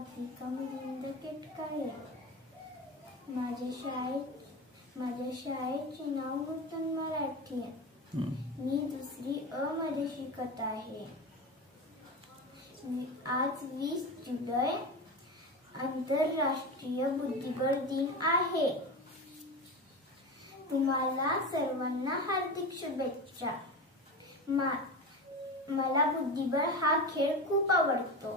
welcome in the KitKat. माझ्या शाळेचे नाव नूतन मराठी आहे. मी दुसरी अ मध्ये शिकत आहे. आज 20 जुलै आंतरराष्ट्रीय बुद्धिबळ दिन आहे. तुम्हाला सर्वांना हार्दिक शुभेच्छा. मला बुद्धिबळ हा खेळ खूप आवडतो.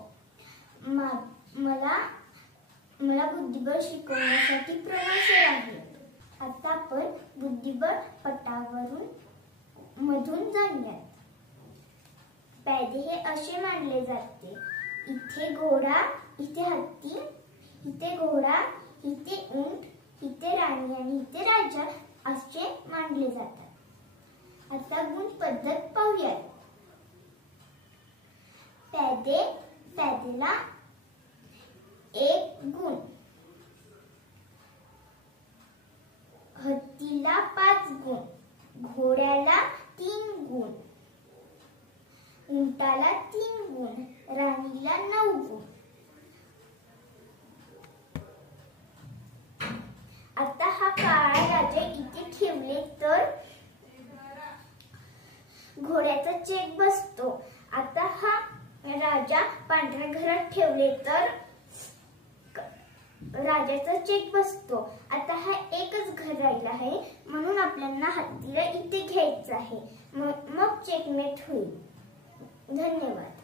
मला बुद्धिबळ शिकवण्यासाठी प्रोफेसर आहे. आता आपण बुद्धिबळ मधून जाणूयात. पैदे हे असे मानले जाते. इथे घोडा, इथे हत्ती, इथे घोडा, इथे ऊंट, इथे राणी आणि इथे राजा असे मानले जातात. आता गुण पद्धत पाहूयात. पैदेला 1 गुण, हत्तीला 5 गुण, घोड्याला 3 गुण, उंटाला 3 गुण, राणीला 9 गुण. आता हा काळा राजा इथे ठेवले तर घोड्याचा चेक बसतो. आता हा राजा पांढऱ्या घरात ठेवले तर राजाचा चेक बसतो. आता हा एकच घर राहिला आहे म्हणून आपल्याला हत्तीला इथे घ्यायचं आहे. मग चेकमेट होईल. धन्यवाद.